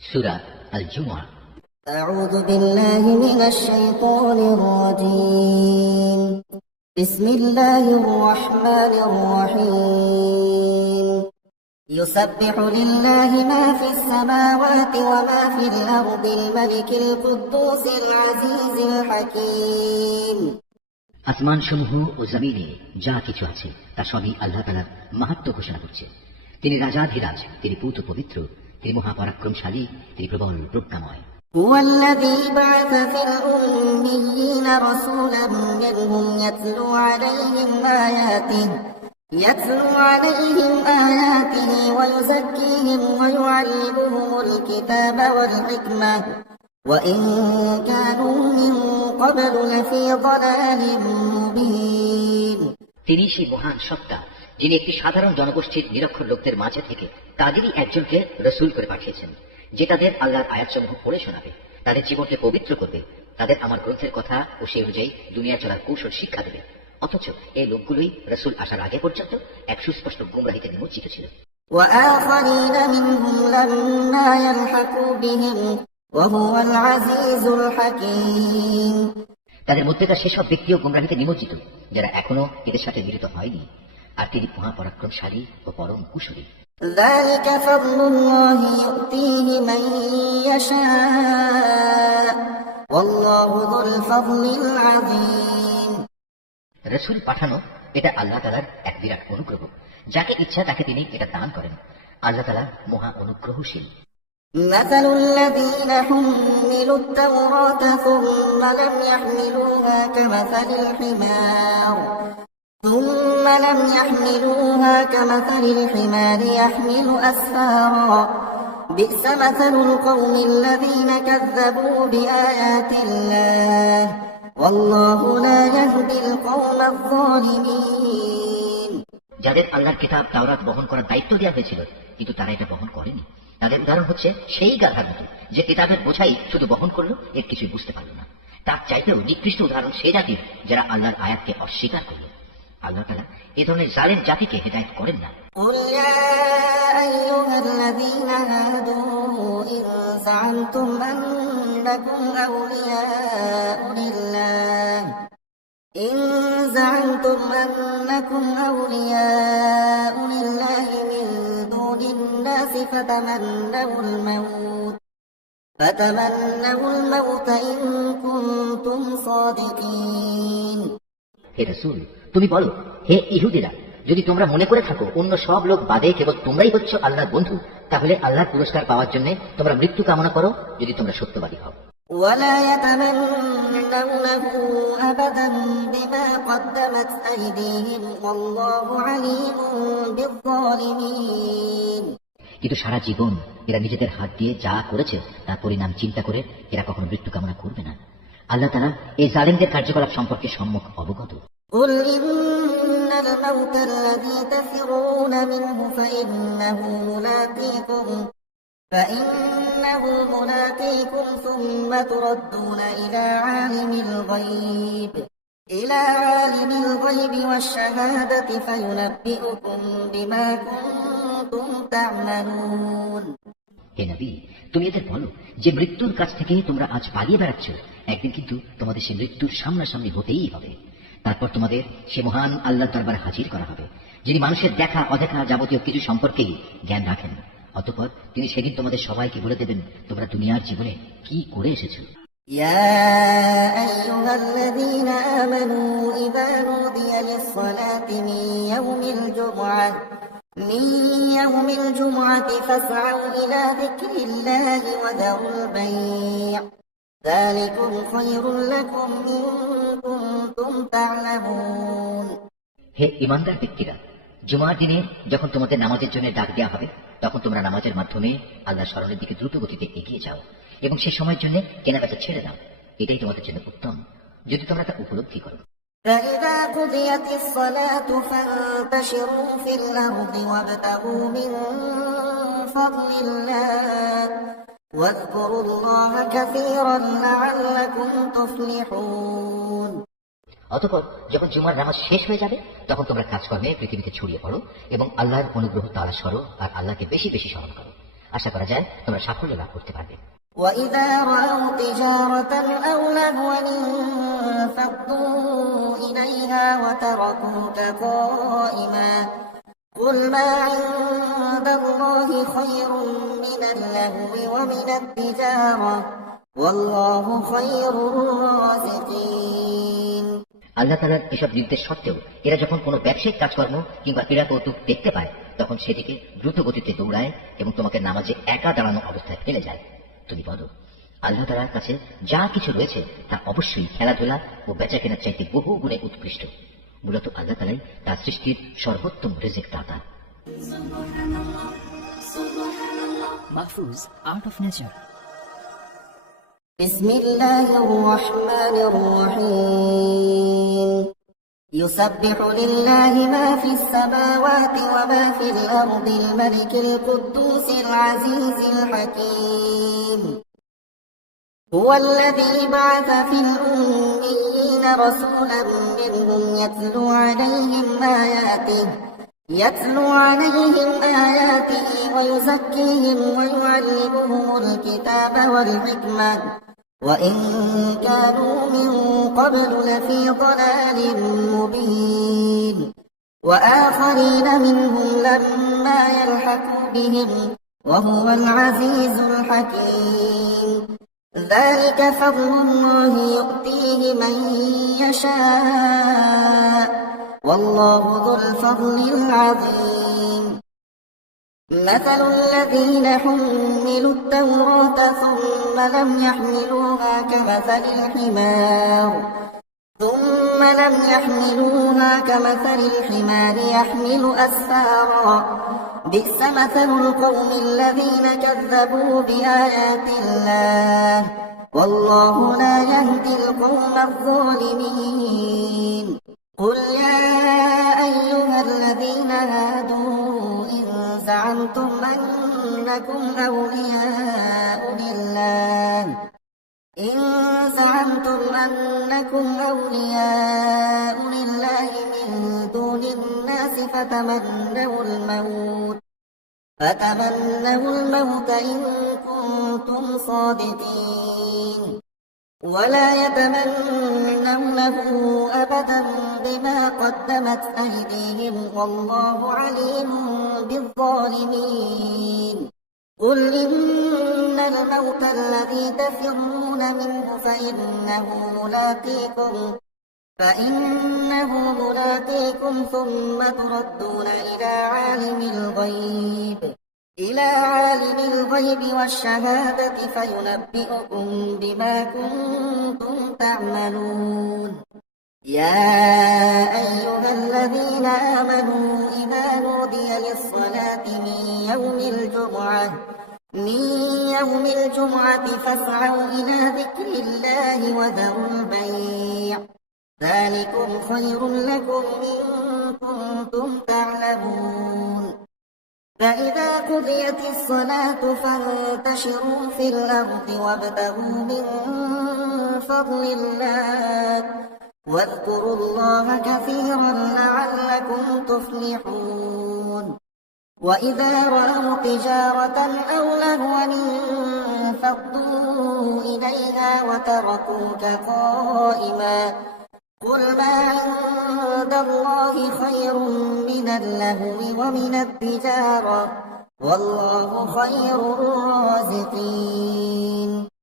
সুরা আল জুমা أعوذ بالله من الشيطان الرجيم بسم الله الرحمن الرحيم يسبح لله ما في السماوات وما في الأرض الملك القدوس العزيز الحكيم আসমান সমূহ ও জমিনে যা কিছু আছে তা সবই আল্লাহ তালার মাহাত্ম ঘোষণা করছে তিনি রাজাধিরাজ তিনি পুত পবিত্র তিনি মহাপরাক্রমশালী তিনি প্রবল প্রজ্ঞাময় هو الذي بعث في الأميين رسولا منهم يتلو عليهم آياته يتلو عليهم آياته ويزكيهم ويعلمهم الكتاب والحكمة وإن كانوا من قبل لفي ضلال مبين তিনি সেই মহান সত্তা যিনি একটি সাধারণ জনগোষ্ঠীর নিরক্ষর লোকদের মাঝে থেকে তাদেরই একজনকে রসুল করে পাঠিয়েছেন যে তাদের আল্লাহর আয়াতসমূহ পড়ে শোনাবে তাদের জীবনকে পবিত্র করবে তাদের আমার গ্রন্থের কথা ও সেই অনুযায়ী দুনিয়া চলার কৌশল শিক্ষা দেবে। অথচ এই লোকগুলোই রসুল আসার আগে পর্যন্ত এক সুস্পষ্ট গুমরাহিতে নিমজ্জিত ছিল। তাদের মধ্যেকার সেসব ব্যক্তিও গুমরাহিতে নিমজ্জিত যারা এখনও এদের সাথে মিলিত হয়নি। আর তিনি মহাপরাক্রমশালী ও পরম কুশলী ذلك فضل الله يؤتيه من يشاء والله ذو الفضل العظيم রসুল পাঠানো এটা আল্লাহ তালার এক বিরাট অনুগ্রহ যাকে ইচ্ছা তাকে তিনি এটা দান করেন আল্লাহ তালা মহা অনুগ্রহশীল مثل الذين حملوا التوراة ثم لم يحملوها كمثل الحمار ثم لم يحملوها كمثل الحمار يحمل أسفارا بئس مثل القوم الذين كذبوا بآيات الله والله لا يهدي القوم الظالمين যাদের আল্লাহর কিতাব তাওরাত বহন করার দায়িত্ব দেওয়া হয়েছিল কিন্তু তারা এটা বহন করেনি তাদের উদাহরণ হচ্ছে সেই গাধার মতো যে কিতাবের বোঝাই শুধু বহন করলো এর কিছুই বুঝতে পারলো না তার চাইতেও নিকৃষ্ট উদাহরণ সেই জাতির যারা আল্লাহর আয়াতকে অস্বীকার করলো আল্লাহ তালা এ ধরনের জালের জাতিকে হেদায়ত করেন না قل يا أيها الذين هادوا إن زعمتم أنكم أولياء لله إن زعمتم أنكم أولياء لله من دون الناس فتمنوا الموت فتمنوا الموت إن كنتم صادقين হে রসুল তুমি বলো হে ইহুদিরা যদি তোমরা মনে করে থাকো অন্য সব লোক বাদে কেবল তোমরাই হচ্ছ আল্লাহর বন্ধু তাহলে আল্লাহর পুরস্কার পাওয়ার জন্য তোমরা মৃত্যু কামনা করো যদি তোমরা সত্যবাদী হও ولا يتمنونه أبدا بما قدمت أيديهم والله عليم بالظالمين কিন্তু সারা জীবন এরা নিজেদের হাত দিয়ে যা করেছে তার পরিণাম চিন্তা করে এরা কখনো মৃত্যু কামনা করবে না আল্লাহ তারা এই জালেমদের কার্যকলাপ সম্পর্কে সম্মুখ অবগত قل إن الموت الذي تفرون منه فإنه ملاقيكم فإنه ملاقيكم ثم تردون إلى عالم الغيب إلى عالم الغيب والشهادة فينبئكم بما كنتم تعملون হে নবী তুমি এদের বলো যে মৃত্যুর কাছ থেকে তোমরা আজ পালিয়ে বেড়াচ্ছ একদিন কিন্তু তোমাদের সে মৃত্যুর সামনাসামনি হতেই হবে তারপর তোমাদের সে মহান আল্লাহ দরবার হাজির করা হবে যিনি মানুষের দেখা অদেখা যাবতীয় কিছু সম্পর্কেই জ্ঞান রাখেন অতপর তিনি সেদিন তোমাদের সবাইকে বলে দেবেন তোমরা দুনিয়ার জীবনে কি করে এসেছো يا أيها الذين آمنوا إذا نودي للصلاة من يوم الجمعة من يوم الجمعة فاسعوا إلى ذكر الله وذروا البيع ذلكم خير لكم إن كنتم تعلمون হে ইমানদার ব্যক্তিরা জুমার দিনে যখন তোমাদের নামাজের জন্য ডাক দেওয়া হবে তখন তোমরা নামাজের মাধ্যমে আল্লাহ স্মরণের দিকে দ্রুত গতিতে এগিয়ে যাও এবং সে সময়ের জন্য কেনাবেচা ছেড়ে দাও এটাই তোমাদের জন্য উত্তম যদি তোমরা তা উপলব্ধি করো فإذا قضيت الصلاة فانتشروا في الأرض وابتغوا من فضل الله واذكروا الله كثيرا لعلكم تفلحون অতপর যখন জুমার নামাজ শেষ হয়ে যাবে তখন তোমরা কাজকর্মে পৃথিবীতে ছড়িয়ে পড়ো এবং আল্লাহর অনুগ্রহ তালাশ করো আর আল্লাহকে বেশি বেশি স্মরণ করো আশা করা যায় তোমরা সাফল্য লাভ করতে পারবে وإذا رأوا تجارة أو لهوا انفضوا إليها وتركوك قائما قل ما عند الله خير من اللهو ومن التجارة والله خير الرازقين আল্লাহ তালার এসব নির্দেশ সত্ত্বেও এরা যখন কোনো ব্যবসায়িক কাজকর্ম কিংবা ক্রীড়া কৌতুক দেখতে পায় তখন সেটিকে দ্রুত গতিতে দৌড়ায় এবং তোমাকে নামাজে একা দাঁড়ানো অবস্থায় ফেলে যায় তুমি বলো আল্লাহ তালার কাছে যা কিছু রয়েছে তা অবশ্যই খেলাধুলা ও বেচা কেনার চাইতে বহু গুণে উৎকৃষ্ট মূলত আল্লাহ তালাই তার সৃষ্টির সর্বোত্তম রেজেক দাতা Mahfuz, Art of Nature. بسم الله الرحمن الرحيم يسبح لله ما في السماوات وما في الأرض الملك القدوس العزيز الحكيم هو الذي بعث في الأميين رسولا منهم يتلو عليهم آياته يتلو عليهم آياته ويزكيهم ويعلمهم الكتاب والحكمة. وإن كانوا من قبل لفي ضلال مبين. وآخرين منهم لما يلحقوا بهم وهو العزيز الحكيم. ذلك فضل الله يؤتيه من يشاء. والله ذو الفضل العظيم. مثل الذين حملوا التوراة ثم لم يحملوها كمثل الحمار. ثم لم يحملوها كمثل الحمار يحمل أسفارا. بئس مثل القوم الذين كذبوا بآيات الله. والله لا يهدي القوم الظالمين. قل يا أيها الذين هادوا إن زعمتم أنكم أولياء لله إن زعمتم أنكم أولياء لله من دون الناس فتمنوا الموت فتمنوا الموت إن كنتم صادقين. ولا يتمنونه أبدا بما قدمت أيديهم والله عليم بالظالمين. قل إن الموت الذي تفرون منه فإنه ملاقيكم فإنه ملاقيكم ثم تردون إلى عالم الغيب إلى عالم الغيب والشهادة فينبئكم بما كنتم تعملون. يا أيها الذين آمنوا إذا نودي للصلاة من يوم الجمعة من يوم الجمعة فاسعوا إلى ذكر الله وذروا البيع. ذلكم خير لكم إن كنتم تعلمون. فإذا قضيت الصلاة فانتشروا في الأرض وابتغوا من فضل الله. واذكروا الله كثيرا لعلكم تفلحون. وإذا رأوا تجارة أو لهوا انفضوا إليها وتركوك قائما. قل ما عند الله خير من اللهو ومن التجارة. والله خير الرازقين.